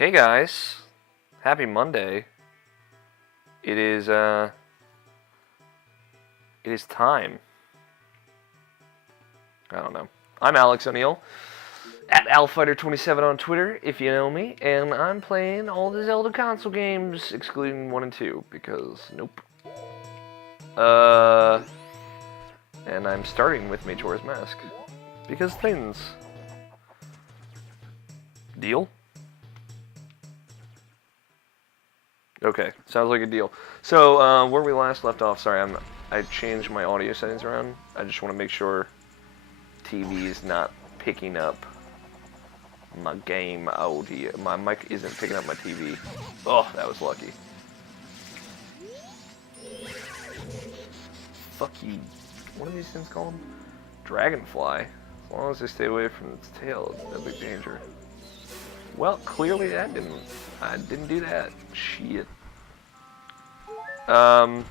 Hey guys, happy Monday. It is time. I don't know. I'm Alex O'Neill, at AlFighter27 on Twitter, if you know me, and I'm playing all the Zelda console games, excluding 1 and 2, because nope. And I'm starting with Majora's Mask, because things. Deal? Okay, sounds like a deal. So, where we last left off, sorry, I changed my audio settings around. I just want to make sure TV is not picking up my game audio. My mic isn't picking up my TV. Oh, that was lucky. Fuck you. What are these things called? Dragonfly. As long as they stay away from its tail, it's no big danger. Well, clearly I didn't do that. Shit. So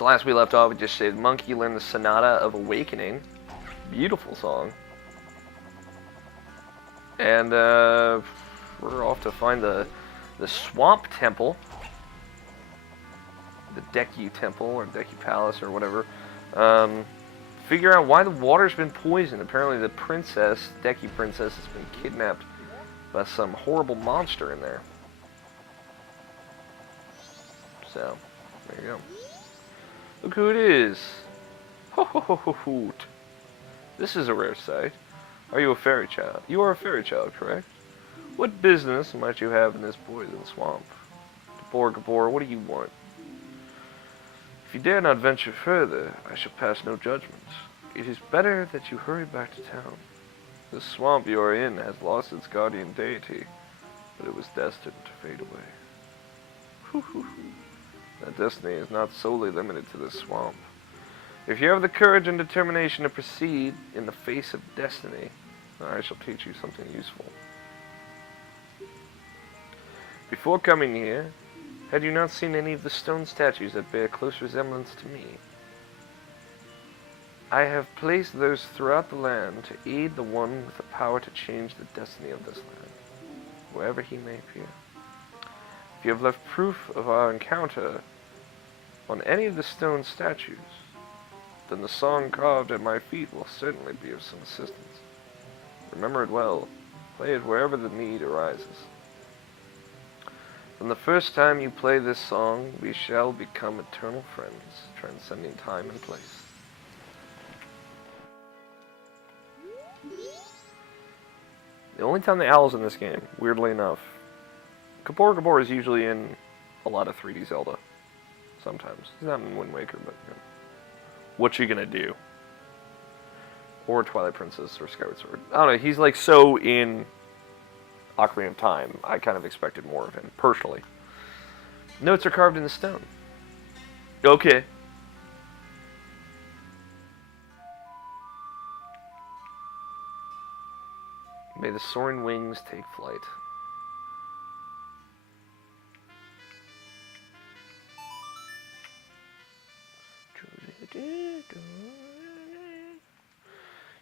last we left off, we just said Monkey learned the Sonata of Awakening. Beautiful song. And we're off to find the Swamp Temple. The Deku Temple, or Deku Palace, or whatever. Figure out why the water's been poisoned. Apparently the princess, Deku Princess, has been kidnapped by some horrible monster in there. So, there you go. Look who it is. Ho ho ho ho hoot. This is a rare sight. Are you a fairy child? You are a fairy child, correct? What business might you have in this poison swamp? Gabor, what do you want? If you dare not venture further, I shall pass no judgment. It is better that you hurry back to town. The swamp you are in has lost its guardian deity, but it was destined to fade away. That destiny is not solely limited to this swamp. If you have the courage and determination to proceed in the face of destiny, I shall teach you something useful. Before coming here, had you not seen any of the stone statues that bear close resemblance to me? I have placed those throughout the land to aid the one with the power to change the destiny of this land, wherever he may appear. If you have left proof of our encounter on any of the stone statues, then the song carved at my feet will certainly be of some assistance. Remember it well. Play it wherever the need arises. From the first time you play this song, we shall become eternal friends, transcending time and place. The only time the owl's in this game, weirdly enough. Gabor is usually in a lot of 3D Zelda. Sometimes. He's not in Wind Waker, but you know. What you gonna do? Or Twilight Princess or Skyward Sword. I don't know, he's like so in Ocarina of Time. I kind of expected more of him, personally. Notes are carved in the stone. Okay. May the soaring wings take flight.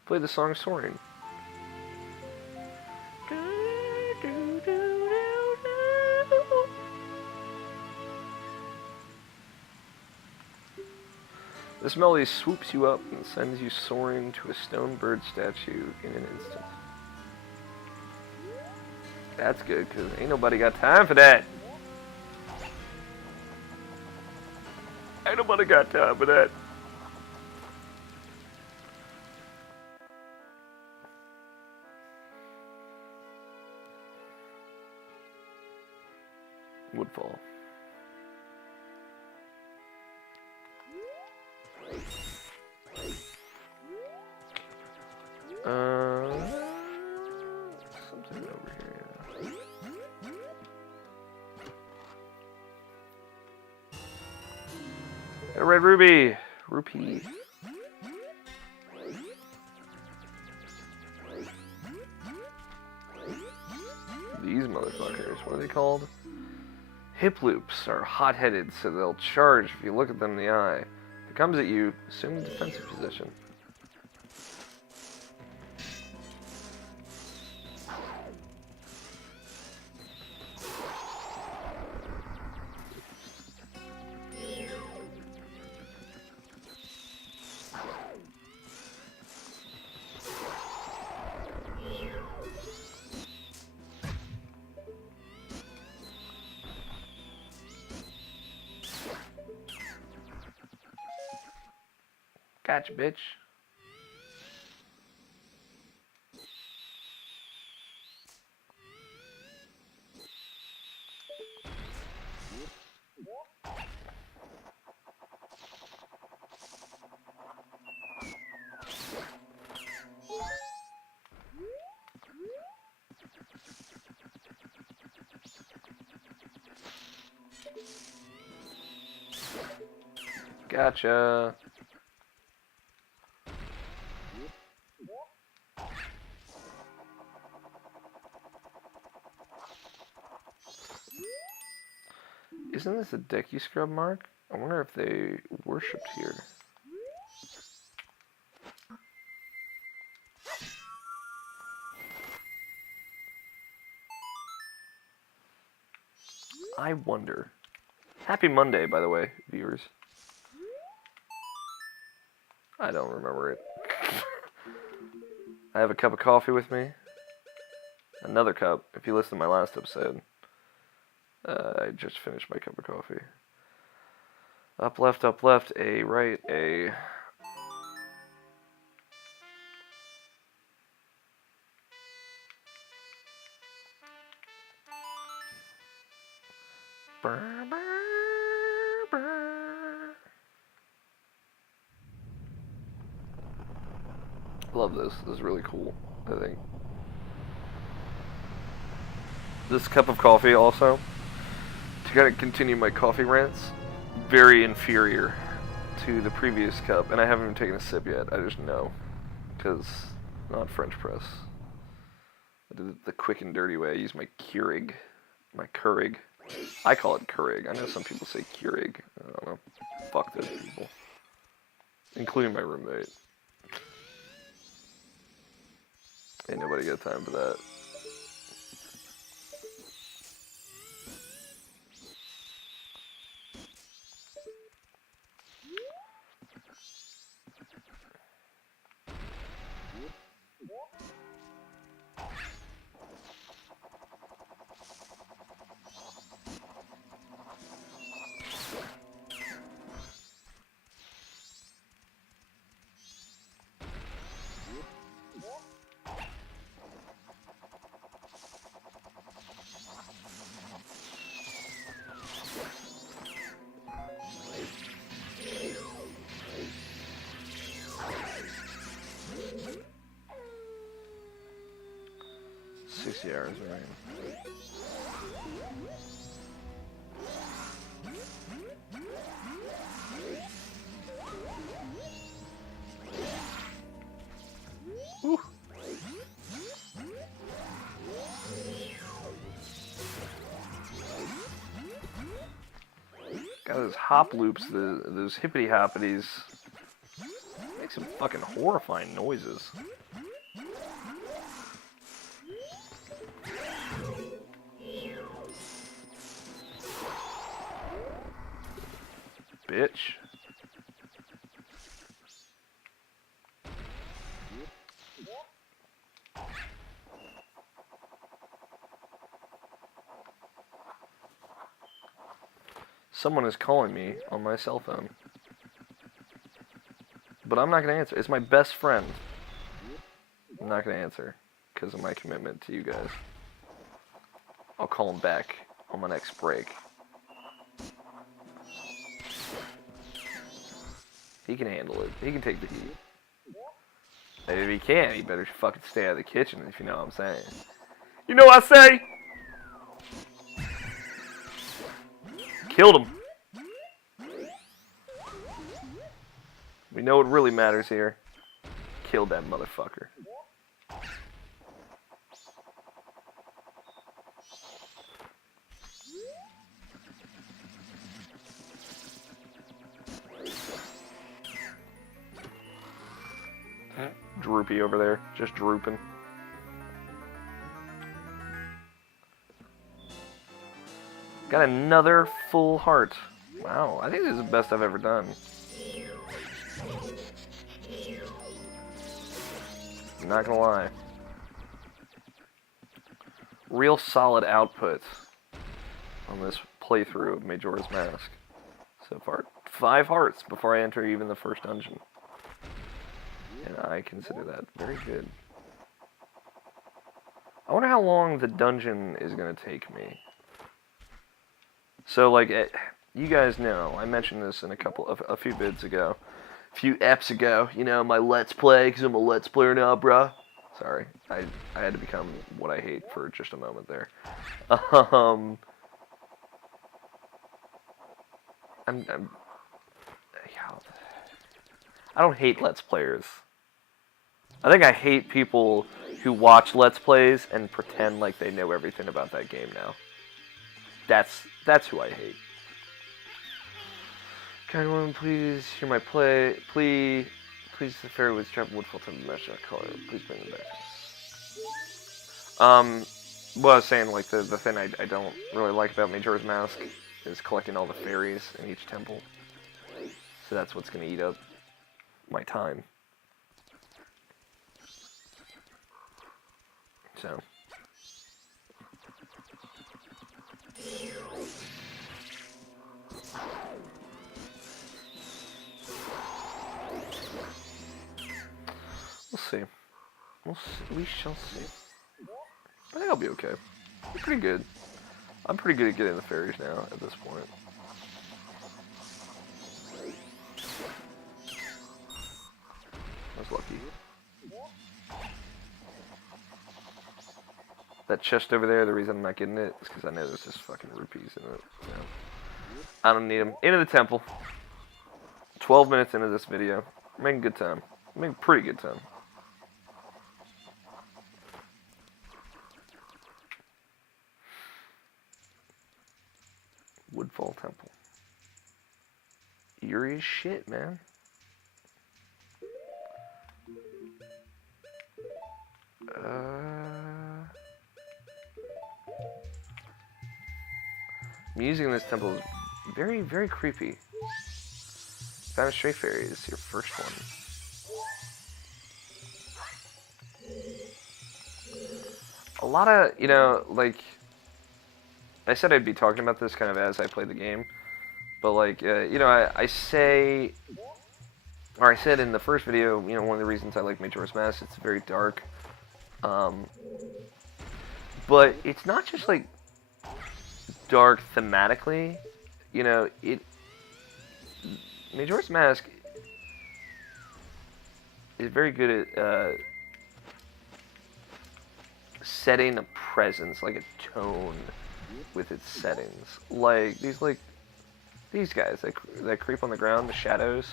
Play the song Soaring. This melody swoops you up and sends you soaring to a stone bird statue in an instant. That's good, because ain't nobody got time for that. Ain't nobody got time for that. Woodfall. Something over here. A red ruby. Rupee. These motherfuckers, what are they called? Hip loops are hot-headed, so they'll charge if you look at them in the eye. If it comes at you, assume the defensive position. Gotcha, bitch. Gotcha. Isn't this a Decky Scrub mark? I wonder if they worshipped here. I wonder. Happy Monday, by the way, viewers. I don't remember it. I have a cup of coffee with me. Another cup, if you listen to my last episode. I just finished my cup of coffee. Up, left, A, right, A. Burr, burr, burr. Love this. This is really cool, I think. This cup of coffee also, to kind of continue my coffee rants, very inferior to the previous cup, and I haven't even taken a sip yet. I just know, because not French press. I did it the quick and dirty way. I use my Keurig, my Keurig. I call it Keurig. I know some people say Keurig. I don't know. Fuck those people, including my roommate. Ain't nobody got time for that. Hours, right? Woo. Got those hop loops, those hippity hoppities. Make some fucking horrifying noises. Bitch. Someone is calling me on my cell phone. But I'm not going to answer. It's my best friend. I'm not going to answer because of my commitment to you guys. I'll call him back on my next break. He can handle it. He can take the heat. And if he can't, he better fucking stay out of the kitchen, if you know what I'm saying. You know what I say? Killed him. We know what really matters here. Killed that motherfucker. Droopy over there, just drooping. Got another full heart. Wow, I think this is the best I've ever done. I'm not gonna lie. Real solid output on this playthrough of Majora's Mask so far. 5 hearts before I enter even the first dungeon. and I consider that very good. I wonder how long the dungeon is going to take me. So, like, you guys know, I mentioned this in a few vids ago. A few eps ago, you know, my Let's Play, because I'm a Let's Player now, bruh. Sorry, I had to become what I hate for just a moment there. I don't hate Let's Players. I think I hate people who watch Let's Plays and pretend like they know everything about that game now. That's who I hate. Can anyone please hear my play? Please the fairy was trapped Woodfall to match that color. Please bring them back. Well, I was saying, like, the thing I don't really like about Majora's Mask is collecting all the fairies in each temple. So that's what's going to eat up my time. So. We'll see. We shall see. I think I'll be okay. I'm pretty good. I'm pretty good at getting the fairies now at this point. I was lucky. That chest over there, the reason I'm not getting it is because I know there's just fucking rupees in it. So I don't need them. Into the temple. 12 minutes into this video. I'm making good time. I'm making pretty good time. Woodfall Temple. Eerie as shit, man. Music in this temple is very, very creepy. Found a stray fairy is your first one. A lot of, you know, like, I said I'd be talking about this kind of as I play the game, but like, you know, I said in the first video, you know, one of the reasons I like Majora's Mask, it's very dark, but it's not just like dark thematically, you know, Majora's Mask is very good at setting a presence, like a tone with its settings. Like these guys that creep on the ground, the shadows,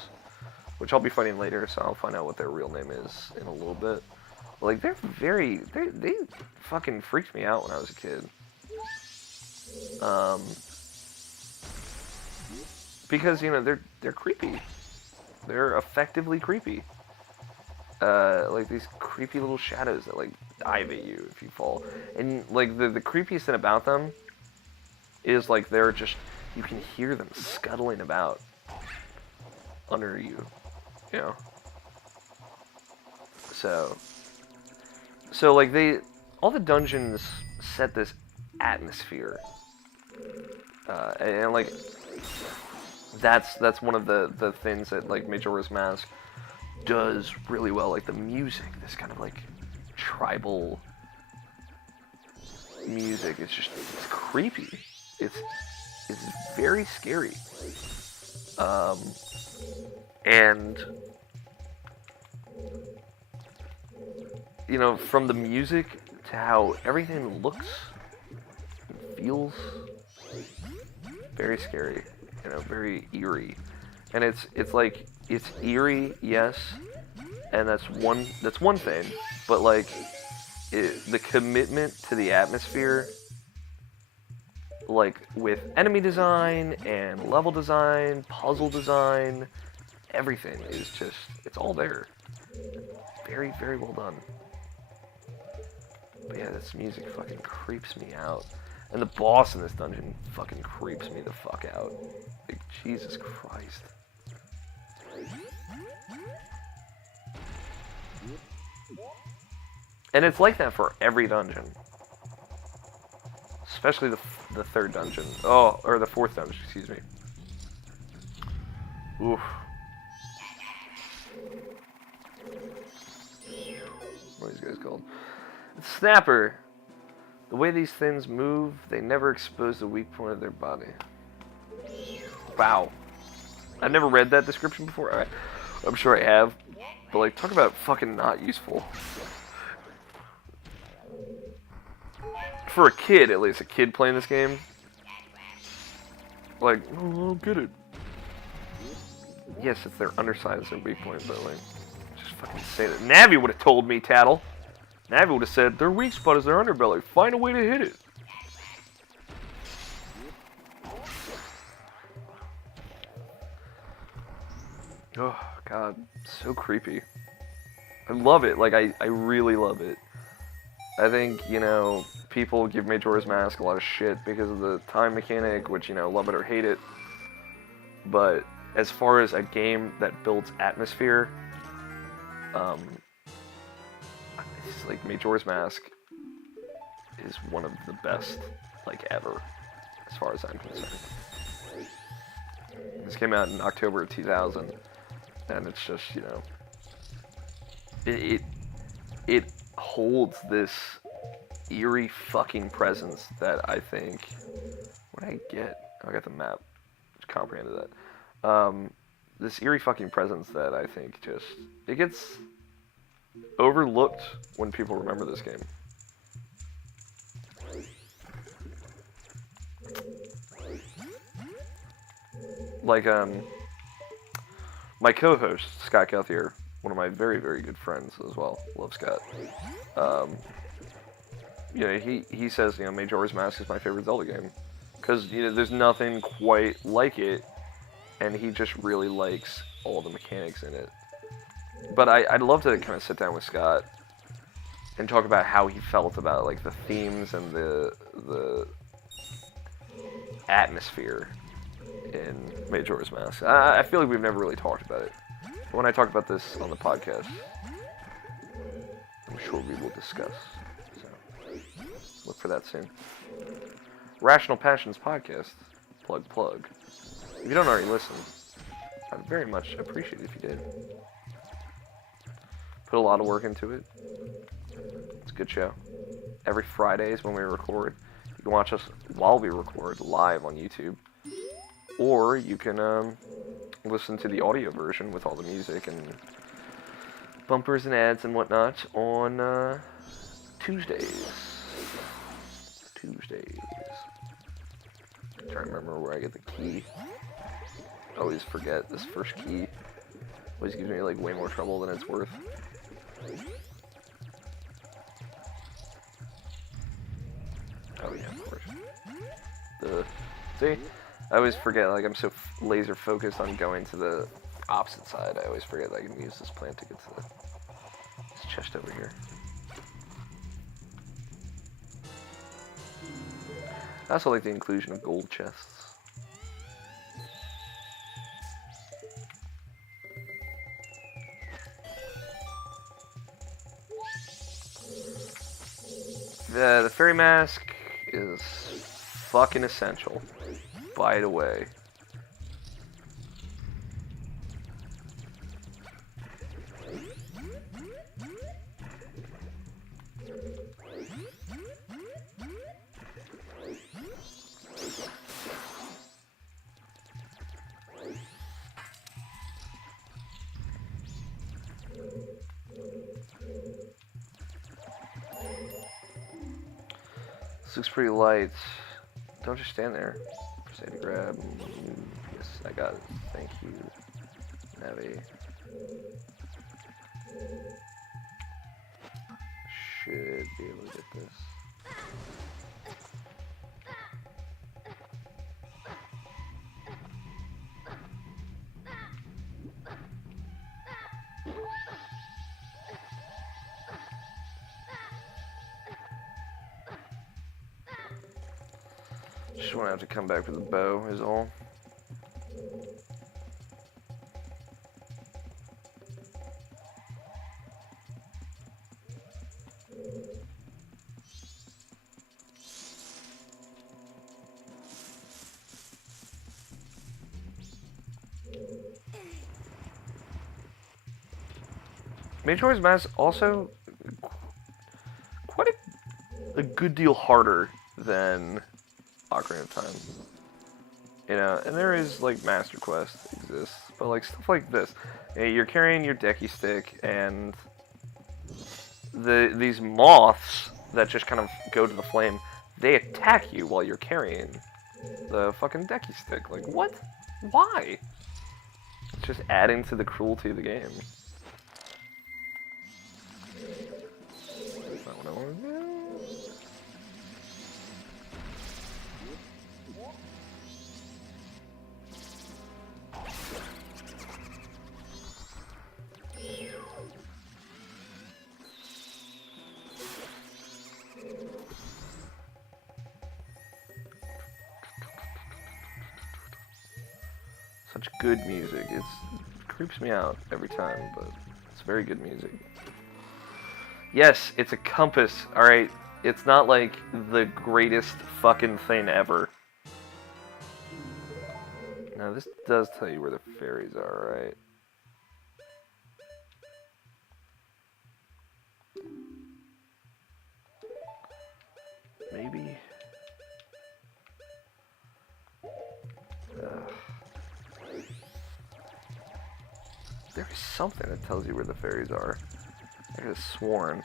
which I'll be fighting later, so I'll find out what their real name is in a little bit. But like they fucking freaked me out when I was a kid. Because, you know, they're creepy. They're effectively creepy. Like these creepy little shadows that like dive at you if you fall. And like the creepiest thing about them is like they're just, you can hear them scuttling about under you, you know. So like all the dungeons set this atmosphere, and like that's one of the things that like Majora's Mask does really well. Like the music, this kind of like tribal music, it's creepy. It's very scary. And you know, from the music to how everything looks and feels, very scary, you know, very eerie. And it's like, it's eerie, yes, and that's one thing, but like the commitment to the atmosphere, like with enemy design and level design, puzzle design, everything is just, it's all there. Very, very well done. But yeah, this music fucking creeps me out. And the boss in this dungeon fucking creeps me the fuck out. Like, Jesus Christ. And it's like that for every dungeon. Especially the third dungeon. Oh, or the fourth dungeon, excuse me. Oof. What are these guys called? It's Snapper. The way these things move, they never expose the weak point of their body. Wow. I've never read that description before. I'm sure I have. But, like, talk about fucking not useful. For a kid, at least. A kid playing this game. Like, oh, I don't get it. Yes, it's their underside is their weak point, but, like, just fucking say that. Navi would have told me, Tattle. Navi would have said, their weak spot is their underbelly. Find a way to hit it. Oh, God. So creepy. I love it. Like, I really love it. I think, you know, people give Majora's Mask a lot of shit because of the time mechanic, which, you know, love it or hate it. But as far as a game that builds atmosphere, it's like Majora's Mask is one of the best, like, ever, as far as I'm concerned. This came out in October of 2000, and it's just, you know, it holds this eerie fucking presence that I think, what did I get? Oh, I got the map, which comprehended that. This eerie fucking presence that I think just, it gets overlooked when people remember this game. Like, my co-host, Scott Guthier, one of my very, very good friends as well, love Scott. You know, he says, you know, Majora's Mask is my favorite Zelda game. Because, you know, there's nothing quite like it, and he just really likes all the mechanics in it. But I'd love to kind of sit down with Scott and talk about how he felt about, like, the themes and the atmosphere in Majora's Mask. I feel like we've never really talked about it. But when I talk about this on the podcast, I'm sure we will discuss. So, look for that soon. Rational Passions Podcast. Plug. If you don't already listen, I'd very much appreciate it if you did. Put a lot of work into it. It's a good show. Every Fridays when we record, you can watch us while we record live on YouTube. Or you can listen to the audio version with all the music and bumpers and ads and whatnot on Tuesdays. I'm trying to remember where I get the key. I always forget this first key. Always gives me like way more trouble than it's worth. Oh yeah, of course. See? I always forget, like, I'm so laser focused on going to the opposite side, I always forget that I can use this plant to get to this chest over here. I also like the inclusion of gold chests. The fairy mask is fucking essential. By the way. This looks pretty light. Don't just stand there. Say to grab. Yes, I got it. Thank you, Navi. Should be able to get this. Just want to have to come back with a bow is all. Majora's Mask also a good deal harder than Ocarina of Time. You know, and there is, like, Master Quest exists, but, like, stuff like this. You know, you're carrying your decky stick, and these moths that just kind of go to the flame, they attack you while you're carrying the fucking decky stick. Like, what? Why? It's just adding to the cruelty of the game. That's not what I want to do. Such good music. It creeps me out every time, but it's very good music. Yes, it's a compass, alright? It's not like the greatest fucking thing ever. Now, this does tell you where the fairies are, right? Maybe. There is something that tells you where the fairies are. I could have sworn.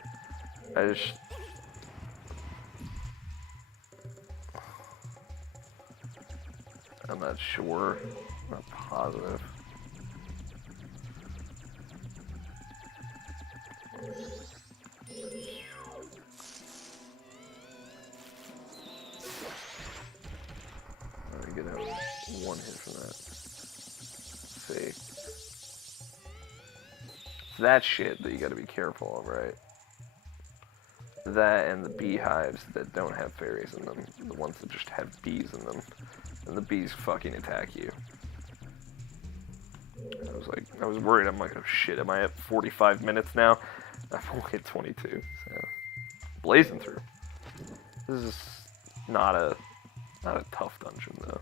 I'm not sure. I'm not positive. I get out one hit from that. Let's see. It's that shit that you gotta be careful of, right? That and the beehives that don't have fairies in them. The ones that just have bees in them. And the bees fucking attack you. I was worried. I'm like, oh shit, am I at 45 minutes now? I've only hit 22, so. Blazing through. This is not a tough dungeon, though.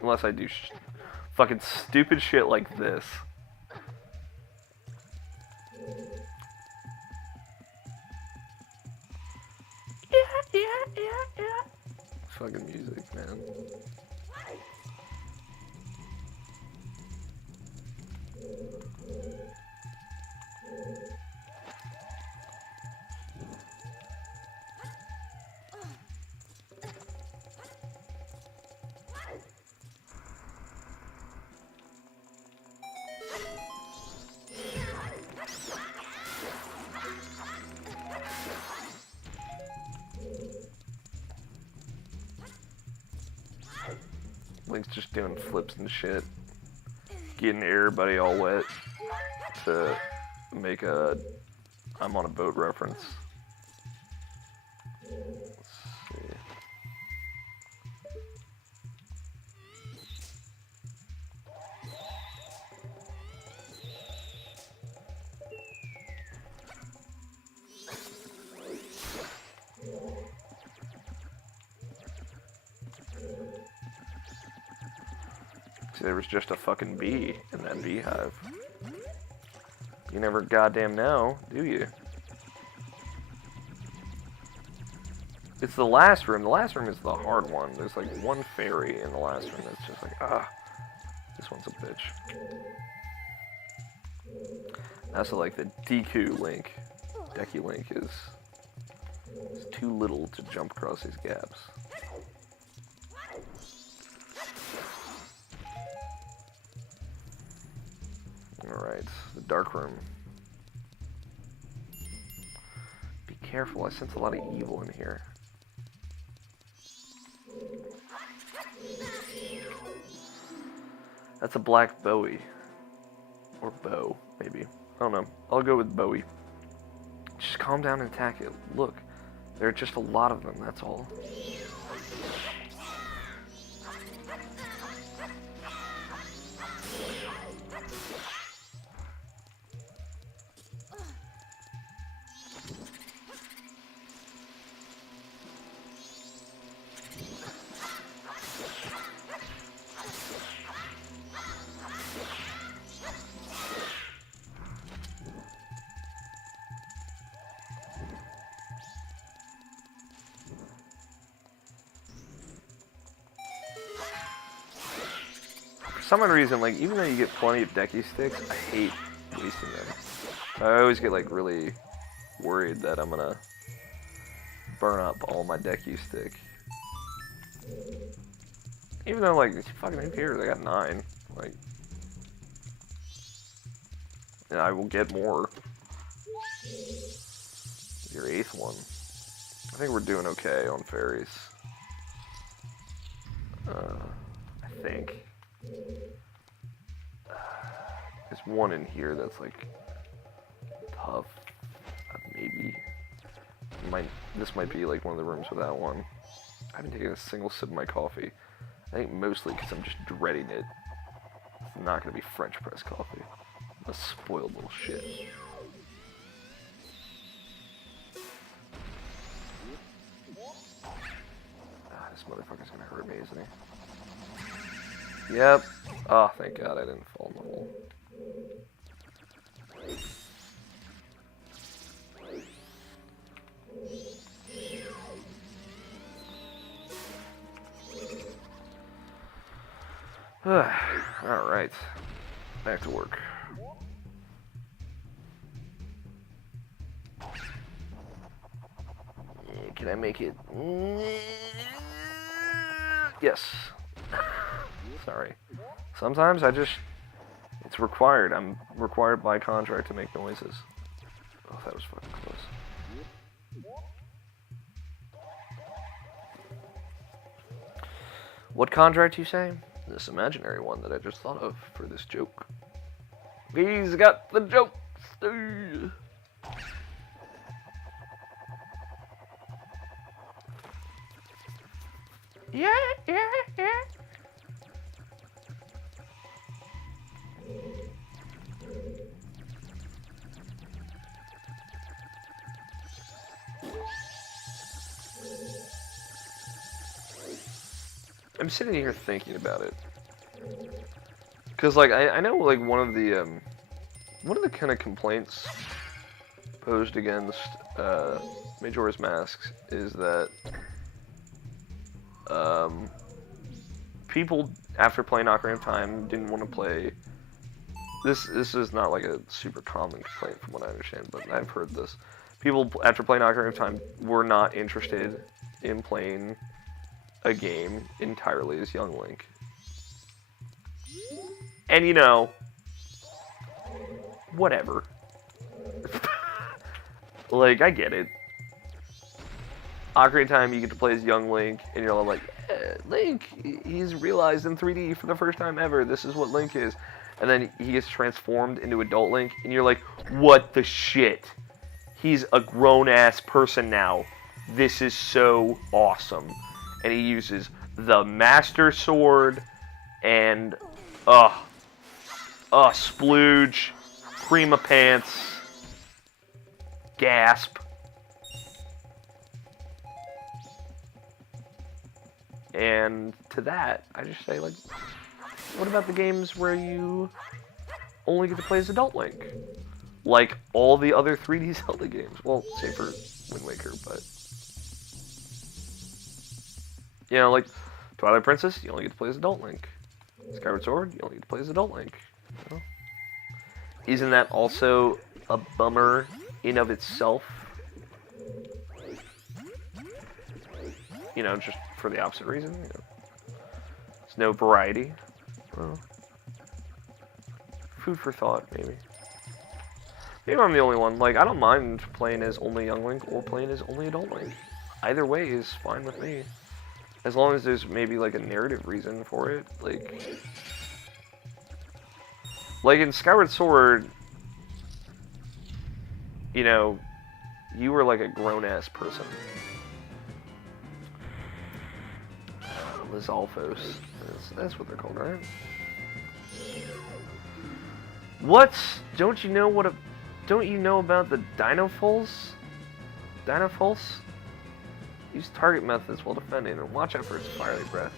Unless I do fucking stupid shit like this. Yeah. Fucking music, man. Link's just doing flips and shit. Getting everybody all wet to make a I'm on a boat reference. Let's see. There was just a fucking bee in that beehive. You never goddamn know, do you? It's the last room. The last room is the hard one. There's like one fairy in the last room that's just like, this one's a bitch. Also, like the Deku Link, Decky Link is too little to jump across these gaps. Alright, the dark room. Be careful, I sense a lot of evil in here. That's a black Bowie. Or bow, maybe. I don't know. I'll go with Bowie. Just calm down and attack it. Look, there are just a lot of them, that's all. some odd reason, like, even though you get plenty of decky sticks, I hate wasting them. I always get, like, really worried that I'm gonna burn up all my decky stick. Even though, like, fucking who cares? I got 9. Like, and I will get more. Your 8th one. I think we're doing okay on fairies. I think. There's one in here that's, like, tough. Maybe. This might be, like, one of the rooms with that one. I haven't taken a single sip of my coffee. I think mostly because I'm just dreading it. It's not going to be French press coffee. I'm a spoiled little shit. Ah, this motherfucker's going to hurt me, isn't he? Yep. Oh, thank God I didn't fall in the hole. Alright. Back to work. Can I make it? Yes. Sorry. Sometimes it's required. I'm required by contract to make noises. Oh, that was fucking close. What contract you say? This imaginary one that I just thought of for this joke. He's got the jokes. Yeah. I'm sitting here thinking about it, because like I know like one of the kind of complaints posed against Majora's Masks is that people after playing Ocarina of Time didn't want to play. This is not like a super common complaint from what I understand, but I've heard this. People after playing Ocarina of Time were not interested in playing a game entirely as young Link. And you know, whatever. Like, I get it. Ocarina of Time, you get to play as young Link, and you're all like, yeah, Link, he's realized in 3D for the first time ever, this is what Link is. And then he gets transformed into adult Link, and you're like, what the shit? He's a grown-ass person now. This is so awesome. And he uses the Master Sword and, splooge, cream of pants, gasp. And to that, I just say, like, what about the games where you only get to play as adult Link? Like all the other 3D Zelda games. Well, save for Wind Waker, but... You know, like, Twilight Princess, you only get to play as adult Link. Skyward Sword, you only get to play as adult Link. You know? Isn't that also a bummer in of itself? You know, just for the opposite reason. You know. There's no variety. Well, food for thought, maybe. Maybe I'm the only one. Like, I don't mind playing as only young Link or playing as only adult Link. Either way is fine with me. As long as there's maybe, like, a narrative reason for it. Like in Skyward Sword, you know, you were like a grown-ass person. Lizalfos. That's what they're called, right? What? Don't you know about the Dinofulls? Dinofulls? Use target methods while defending and watch out for its fiery breath.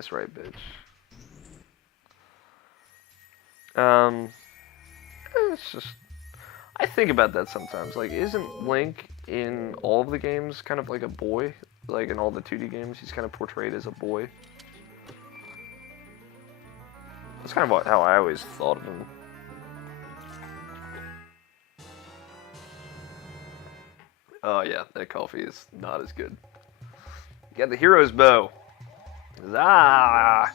That's right, bitch. It's just, I think about that sometimes. Like, isn't Link in all of the games kind of like a boy? Like, in all the 2D games, he's kind of portrayed as a boy. That's kind of how I always thought of him. Oh yeah, that coffee is not as good. You got the hero's bow. Ah!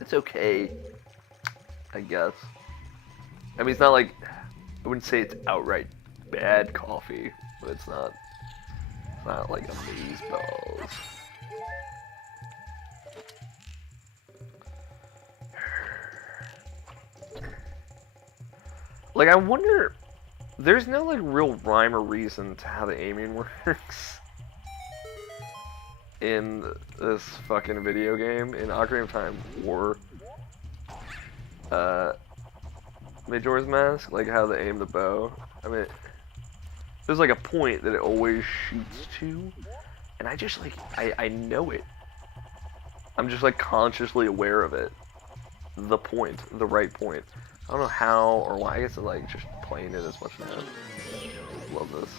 It's okay, I guess. I mean, it's not like, I wouldn't say it's outright bad coffee, but it's not like amazeballs. Like, I wonder, there's no like real rhyme or reason to how the aiming works in this fucking video game, in Ocarina of Time or Majora's Mask, like how they aim the bow. I mean, there's like a point that it always shoots to, and I just like, I know it. I'm just like consciously aware of it. The point, the right point. I don't know how or why. I guess I like just playing it as much now. Love this.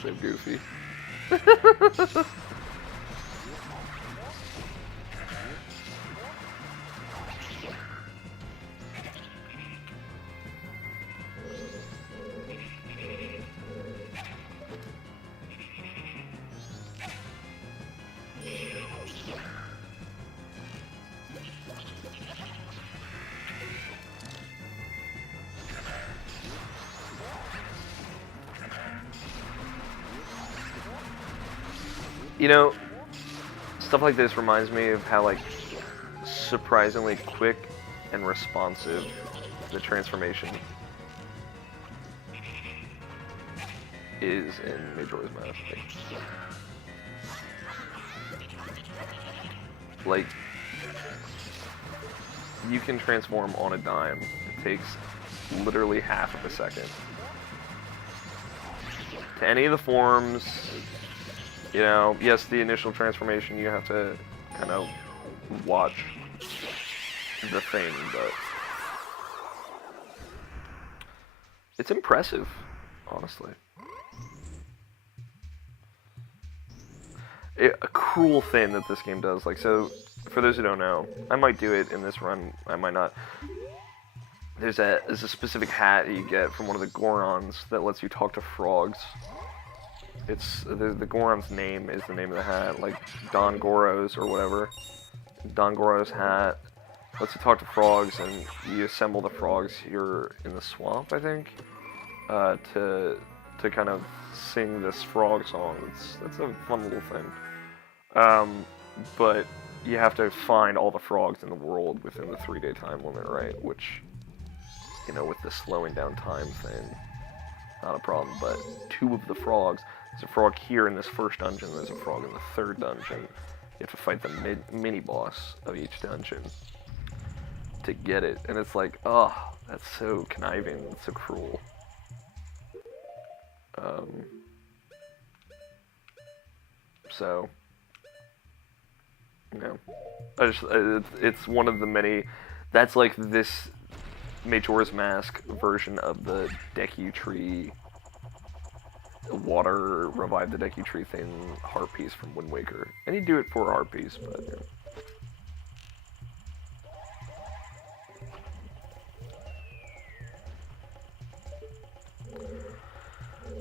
So goofy. You know, stuff like this reminds me of how, like, surprisingly quick and responsive the transformation is in Majora's Mask. Like, you can transform on a dime. It takes literally half of a second. To any of the forms, you know, yes, the initial transformation, you have to kind of watch the thing, but it's impressive, honestly. A cruel thing that this game does, like, so, for those who don't know, I might do it in this run, I might not. There's a specific hat you get from one of the Gorons that lets you talk to frogs. It's, the Goron's name is the name of the hat, like Don Goro's or whatever. Don Goro's hat lets you talk to frogs, and you assemble the frogs here in the swamp, I think, to kind of sing this frog song. It's a fun little thing. But you have to find all the frogs in the world within the 3-day time limit, right? Which, you know, with the slowing down time thing, not a problem. But 2 of the frogs, there's a frog here in this first dungeon, there's a frog in the 3rd dungeon. You have to fight the mini-boss of each dungeon to get it. And it's like, oh, that's so conniving, it's so cruel. So, you know, it's one of the many, that's like this Majora's Mask version of the Deku Tree, water revive the Deku Tree thing, heart piece from Wind Waker. And you do it for a heart piece, but yeah.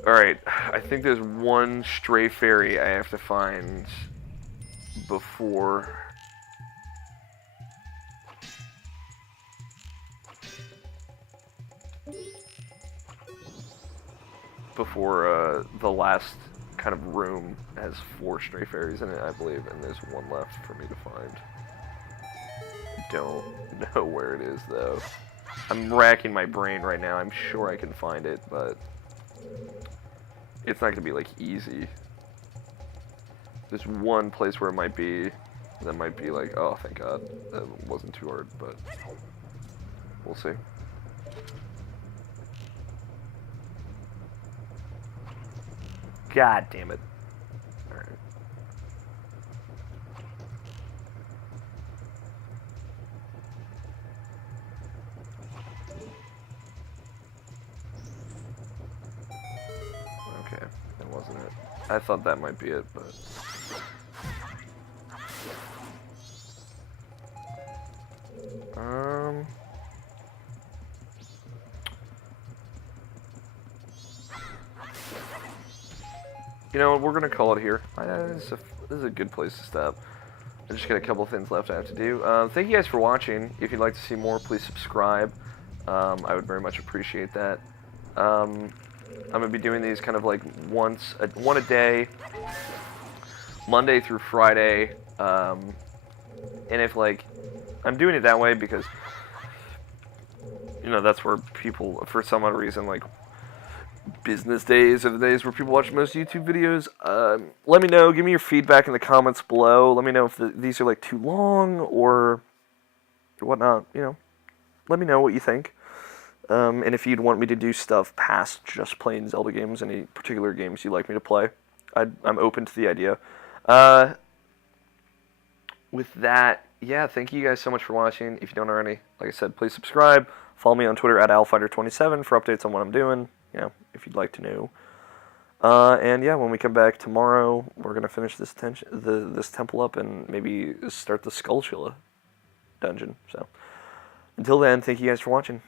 Alright, I think there's one stray fairy I have to find before the last kind of room has 4 stray fairies in it, I believe, and there's one left for me to find. Don't know where it is, though. I'm racking my brain right now. I'm sure I can find it, but it's not gonna be, like, easy. there's one place where it might be, that might be like, oh, thank God, that wasn't too hard, but we'll see. God damn it. Alright. Okay, that wasn't it. I thought that might be it, but... You know, we're gonna call it here. This is a good place to stop. I just got a couple of things left I have to do. Thank you guys for watching. If you'd like to see more, please subscribe. I would very much appreciate that. I'm gonna be doing these kind of like one a day, Monday through Friday. And if like, I'm doing it that way because, you know, that's where people, for some odd reason, like, business days are the days where people watch most YouTube videos. Let me know. Give me your feedback in the comments below. Let me know if these are like too long or whatnot. You know, let me know what you think. And if you'd want me to do stuff past just playing Zelda games, any particular games you'd like me to play, I'm open to the idea. With that, yeah, thank you guys so much for watching. If you don't already, like I said, please subscribe. Follow me on Twitter at @alfighter27 for updates on what I'm doing. You know, if you'd like to know. And yeah, when we come back tomorrow, we're gonna finish this this temple up and maybe start the Skulltula dungeon. So until then, thank you guys for watching.